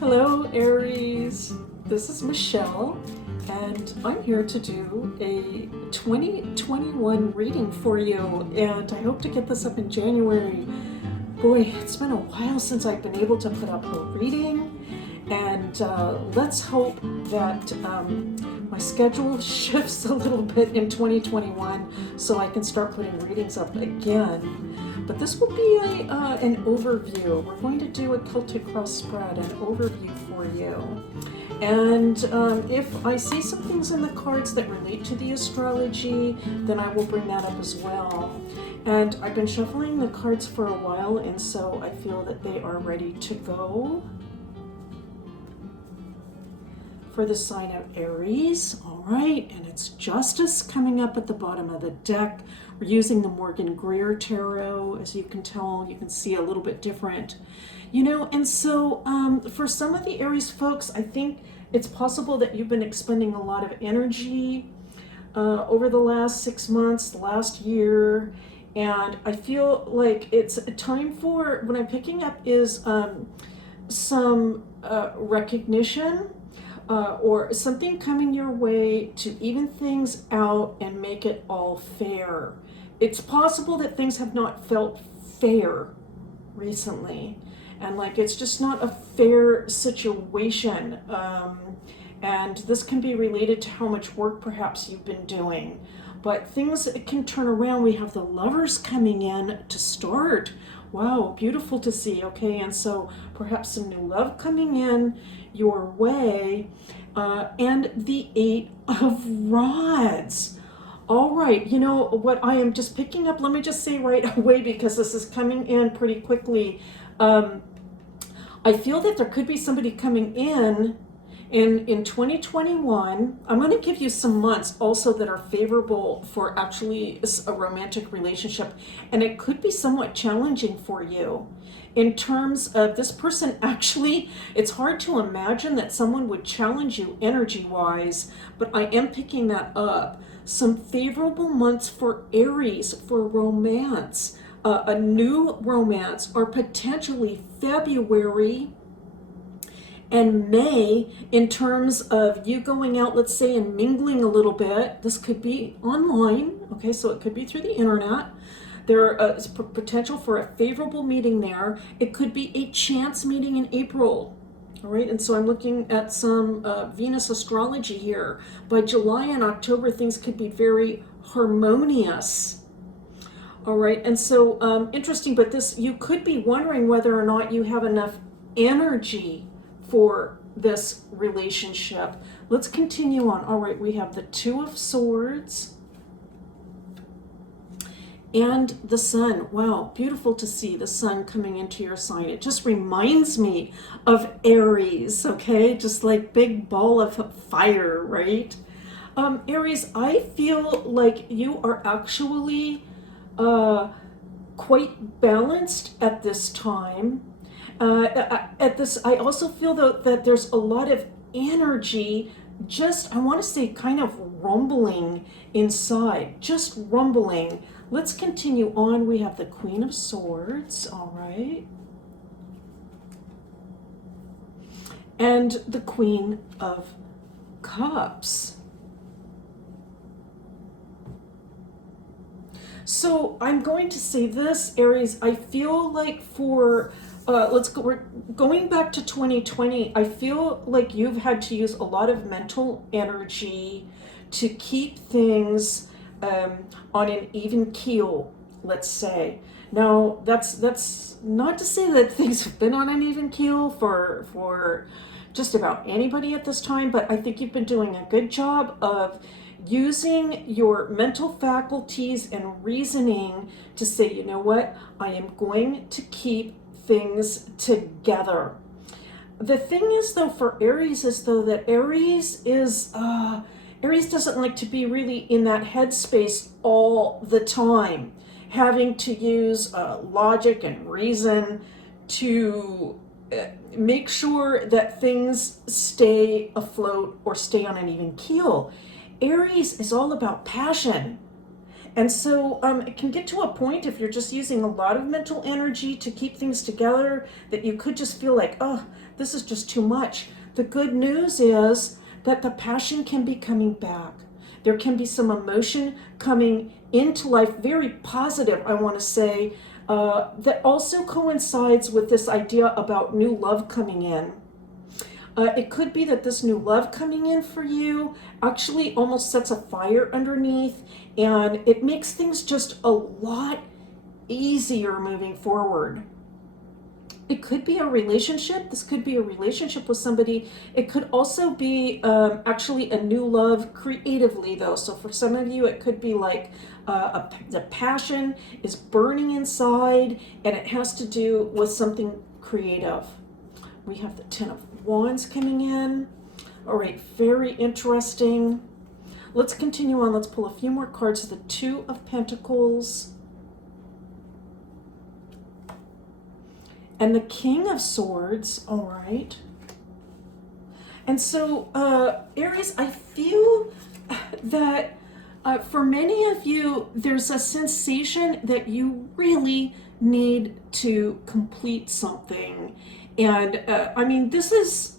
Hello, Aries. This is Michelle, and I'm here to do a 2021 reading for you. And I hope to get this up in January. Boy, it's been a while since I've been able to put up a reading, and let's hope that my schedule shifts a little bit in 2021 so I can start putting readings up again. But this will be an overview. We're going to do a Celtic cross spread, an overview for you. And if I see some things in the cards that relate to the astrology, then I will bring that up as well. And I've been shuffling the cards for a while, and so I feel that they are ready to go for the sign of Aries. All right, and it's Justice coming up at the bottom of the deck. We're using the Morgan Greer Tarot. As you can tell, you can see a little bit different. And so for some of the Aries folks, I think it's possible that you've been expending a lot of energy over the last 6 months, the last year, and I feel like it's a time for, what I'm picking up is some recognition or something coming your way to even things out and make it all fair. It's possible that things have not felt fair recently, and like it's just not a fair situation. And this can be related to how much work perhaps you've been doing. But things can turn around. We have the Lovers coming in to start. Wow, beautiful to see. Okay, and so perhaps some new love coming in your way. And the Eight of Rods. All right, what I am just picking up, let me just say right away, because this is coming in pretty quickly. I feel that there could be somebody coming in 2021. I'm going to give you some months also that are favorable for actually a romantic relationship, and it could be somewhat challenging for you in terms of this person. Actually, it's hard to imagine that someone would challenge you energy wise, but I am picking that up. Some favorable months for Aries for romance, a new romance, or potentially February and May, in terms of you going out, let's say, and mingling a little bit. This could be online, okay, so it could be through the internet. There is potential for a favorable meeting there. It could be a chance meeting in April. All right, and so I'm looking at some Venus astrology here. By July and October, things could be very harmonious. All right, and so interesting, but this, you could be wondering whether or not you have enough energy for this relationship. Let's continue on. All right, we have the Two of Swords and the Sun. Wow, beautiful to see the Sun coming into your sign. It just reminds me of Aries, okay? Just like big ball of fire, right? Aries, I feel like you are actually quite balanced at this time. I also feel though that there's a lot of energy, just, I want to say, kind of rumbling inside, just rumbling. Let's continue on. We have the Queen of Swords, all right, and the Queen of Cups. So I'm going to say this, Aries, I feel like for we're going back to 2020. I feel like you've had to use a lot of mental energy to keep things on an even keel, let's say. Now, that's not to say that things have been on an even keel for just about anybody at this time, but I think you've been doing a good job of using your mental faculties and reasoning to say, you know what, I am going to keep things together. The thing is, though, for Aries is though that Aries doesn't like to be really in that headspace all the time, having to use logic and reason to make sure that things stay afloat or stay on an even keel. Aries is all about passion. And so it can get to a point, if you're just using a lot of mental energy to keep things together, that you could just feel like, oh, this is just too much. The good news is that the passion can be coming back. There can be some emotion coming into life, very positive, I want to say, that also coincides with this idea about new love coming in. It could be that this new love coming in for you actually almost sets a fire underneath, and it makes things just a lot easier moving forward. It could be a relationship. This could be a relationship with somebody. It could also be actually a new love creatively, though. So for some of you, it could be like the passion is burning inside, and it has to do with something creative. We have the Ten of Wands coming in. All right, very interesting. Let's continue on. Let's pull a few more cards. The Two of Pentacles and the King of Swords. All right. And so, Aries, I feel that for many of you, there's a sensation that you really need to complete something. And I mean, this is,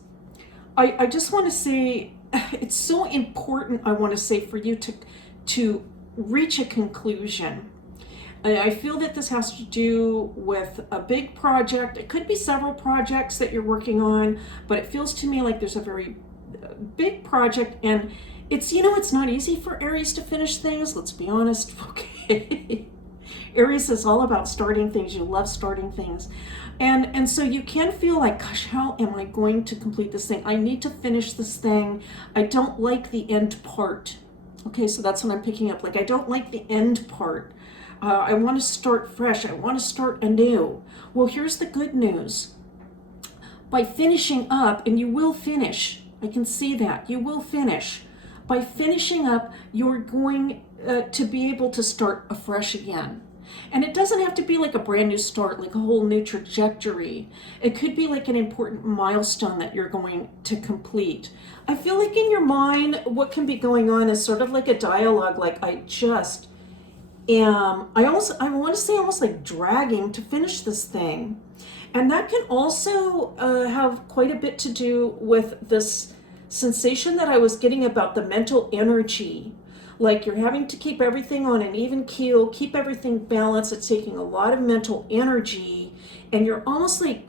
I just want to say, it's so important, I want to say, for you to reach a conclusion. I feel that this has to do with a big project. It could be several projects that you're working on, but it feels to me like there's a very big project, and it's, you know, it's not easy for Aries to finish things. Let's be honest, okay? Aries is all about starting things. You love starting things. And so you can feel like, gosh, how am I going to complete this thing? I need to finish this thing. I don't like the end part. Okay, so that's what I'm picking up. Like, I don't like the end part. I want to start fresh. I want to start anew. Well, here's the good news. By finishing up, and you will finish, I can see that, you will finish. By finishing up, you're going to be able to start afresh again. And it doesn't have to be like a brand new start, like a whole new trajectory. It could be like an important milestone that you're going to complete. I feel like in your mind, what can be going on is sort of like a dialogue, like I just am, I want to say almost like dragging to finish this thing. And that can also have quite a bit to do with this sensation that I was getting about the mental energy. Like you're having to keep everything on an even keel, keep everything balanced. It's taking a lot of mental energy, and you're almost like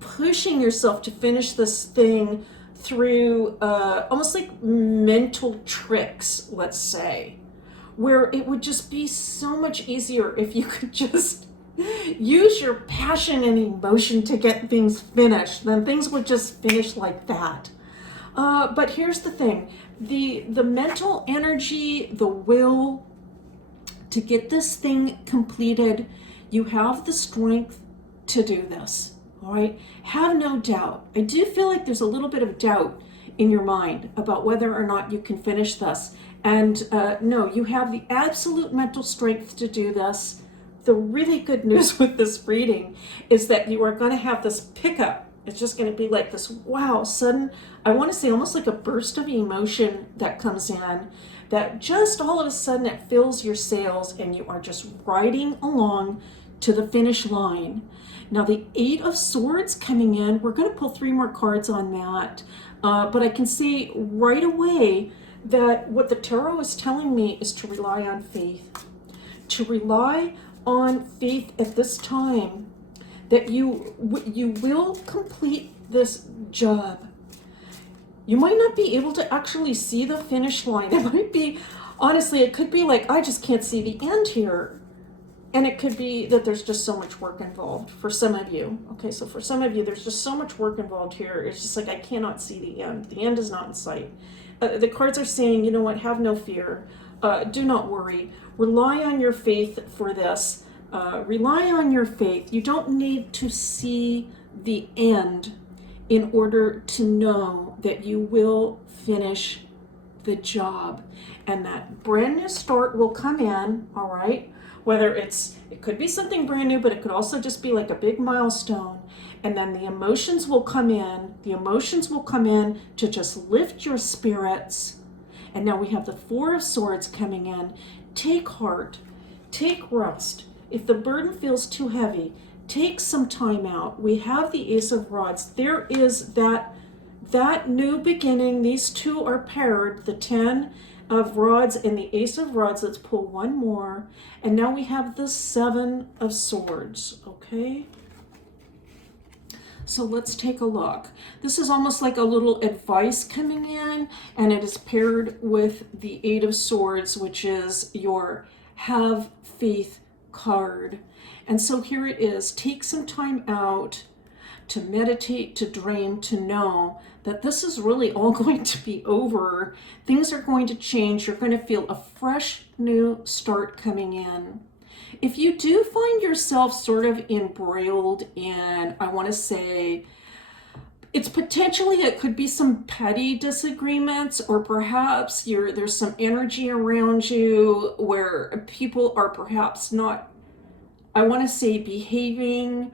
pushing yourself to finish this thing through almost like mental tricks, let's say, where it would just be so much easier if you could just use your passion and emotion to get things finished. Then things would just finish like that. But here's the thing, the mental energy, the will to get this thing completed, you have the strength to do this, all right? Have no doubt. I do feel like there's a little bit of doubt in your mind about whether or not you can finish this. And no, you have the absolute mental strength to do this. The really good news with this reading is that you are going to have this pickup. It's just going to be like this, wow, sudden, I want to say almost like a burst of emotion that comes in, that just all of a sudden it fills your sails and you are just riding along to the finish line. Now the Eight of Swords coming in, we're going to pull 3 more cards on that, but I can see right away that what the tarot is telling me is to rely on faith. To rely on faith at this time, that you will complete this job. You might not be able to actually see the finish line. It might be, honestly, it could be like, I just can't see the end here. And it could be that there's just so much work involved for some of you. Okay, so for some of you, there's just so much work involved here. It's just like, I cannot see the end. The end is not in sight. The cards are saying, you know what, have no fear. Do not worry. Rely on your faith for this. Rely on your faith. You don't need to see the end in order to know that you will finish the job. And that brand new start will come in, all right? Whether it could be something brand new, but it could also just be like a big milestone. And then the emotions will come in. The emotions will come in to just lift your spirits. And now we have the Four of Swords coming in. Take heart. take rest. If the burden feels too heavy, take some time out. We have the Ace of Rods. There is that new beginning. These two are paired, the 10 of Rods and the Ace of Rods. Let's pull one more. And now we have the 7 of Swords, okay? So let's take a look. This is almost like a little advice coming in, and it is paired with the 8 of Swords, which is your have faith card. And so here it is. Take some time out to meditate, to dream, to know that this is really all going to be over. Things are going to change. You're going to feel a fresh new start coming in. If you do find yourself sort of embroiled in, I want to say, it's potentially, it could be some petty disagreements, or perhaps there's some energy around you where people are perhaps not, I want to say, behaving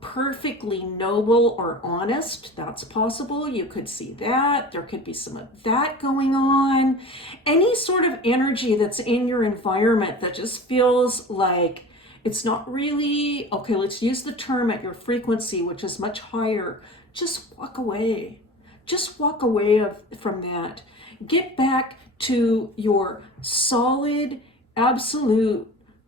perfectly noble or honest. That's possible. You could see that. There could be some of that going on. Any sort of energy that's in your environment that just feels like it's not really, okay, let's use the term at your frequency, which is much higher. Just walk away. Just walk away from that. Get back to your solid, absolute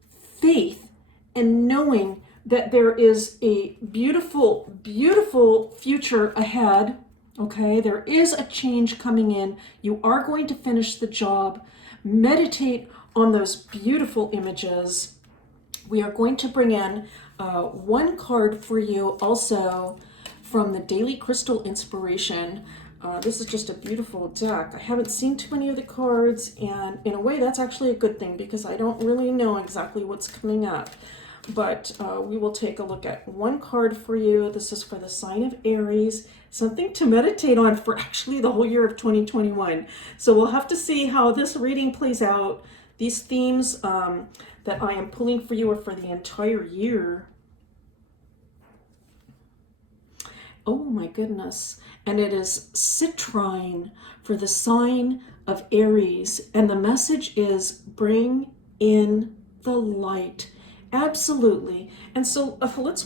faith and knowing that there is a beautiful, beautiful future ahead, okay? There is a change coming in. You are going to finish the job. Meditate on those beautiful images. We are going to bring in one card for you also from the Daily Crystal Inspiration. This is just a beautiful deck. I haven't seen too many of the cards, and in a way that's actually a good thing because I don't really know exactly what's coming up. But we will take a look at one card for you. This is for the sign of Aries, something to meditate on for actually the whole year of 2021. So we'll have to see how this reading plays out. These themes that I am pulling for you are for the entire year. Oh my goodness. And it is citrine for the sign of Aries. And the message is bring in the light. Absolutely. And so let's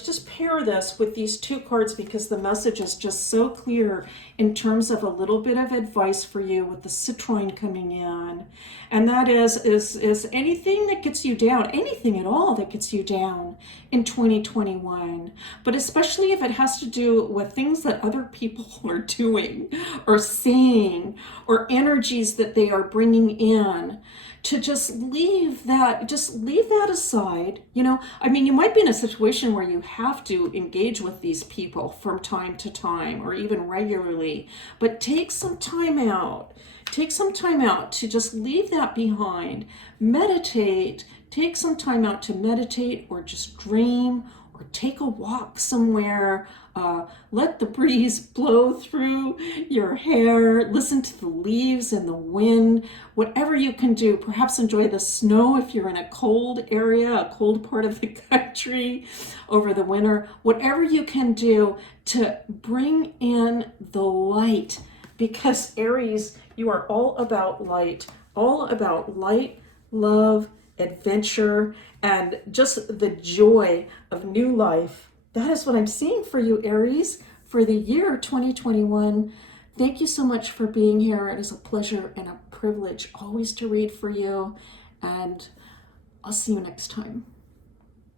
just pair this with these two cards because the message is just so clear in terms of a little bit of advice for you with the citrine coming in. And that is anything that gets you down, anything at all that gets you down in 2021. But especially if it has to do with things that other people are doing or saying or energies that they are bringing in, to just leave that aside. You know, I mean, you might be in a situation where you have to engage with these people from time to time or even regularly, but take some time out. Take some time out to just leave that behind. Meditate. Take some time out to meditate or just dream or take a walk somewhere. Let the breeze blow through your hair. Listen to the leaves and the wind. Whatever you can do. Perhaps enjoy the snow if you're in a cold area, a cold part of the country over the winter. Whatever you can do to bring in the light. Because Aries, you are all about light, love, adventure, and just the joy of new life. That is what I'm seeing for you, Aries, for the year 2021. Thank you so much for being here. It is a pleasure and a privilege always to read for you, and I'll see you next time.